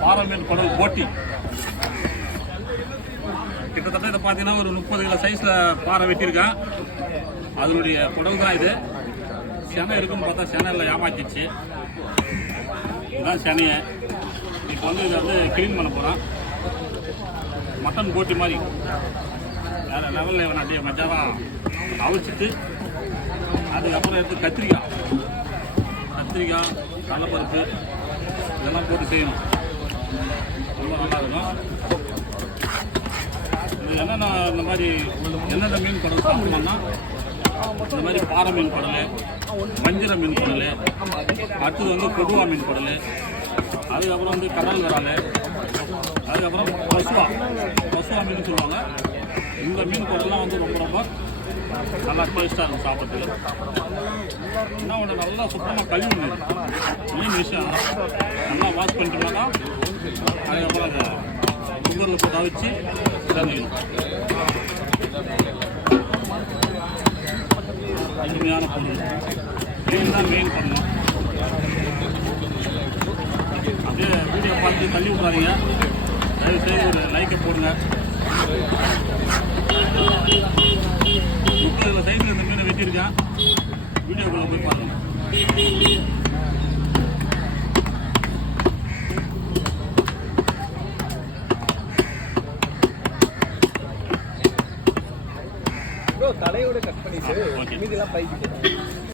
பாறை மீன் குடல் போட்டி கிட்டத்தட்ட இதை பார்த்தீங்கன்னா ஒரு 30 கிலோ சைஸில் பாறை வெட்டியிருக்கேன். அதனுடைய குடல் தான் இது. செனை இருக்குன்னு பார்த்தா செனையில் ஏமாச்சிச்சு. இதுதான் செனையை. இப்போ வந்து இதை வந்து க்ளீன் பண்ண போகிறேன். மட்டன் போட்டி மாதிரி வேறு லெவலில் அப்படியே மஜாவாக அவிச்சிட்டு அதுக்கப்புறம் எடுத்து கத்திரிக்காய் கடலைப்பருப்பு இதெல்லாம் போட்டு செய்யணும். ரொம்ப நல்லா இருக்கும். இது என்னென்ன இந்த மாதிரி எந்தெந்த மீன் குடல் சாப்பிடணும்னா இந்த மாதிரி பாறை மீன் குடல், வஞ்சிர மீன் குடல், அடுத்தது வந்து கொடுவா மீன் குடல், அதுக்கப்புறம் வந்து கடல் விரால், அதுக்கப்புறம் பசுவா மீன் சொல்லுவாங்க. இந்த மீன் குடல்லாம் வந்து ரொம்ப ரொம்ப நல்லா டேஸ்ட்டாக இருக்கும் சாப்பிட்றதுக்கு. என்ன ஒன்று நல்லா சுத்தமாக கழுவி மீன் விஷயம் நல்லா வாஷ் பண்ணிட்டோம்னா அதுக்கப்புறம் அந்த குக்கரில் போட்டு அவிச்சு இறங்கிக்கணும். அருமையான பொருள் மீன் தான் மெயின் பண்ணணும். அப்படியே வீடியோ பார்த்து தள்ளி விட்றாதீங்க. தயவுசெய்து ஒரு லைக்கை போடுங்க. 30 சைஸில் இந்த மீனை வெட்டியிருக்கேன். வீடியோக்குள்ளே போய் பாருங்கள். தலையோட கட் பண்ணிட்டு மீதெல்லாம் பைக்கு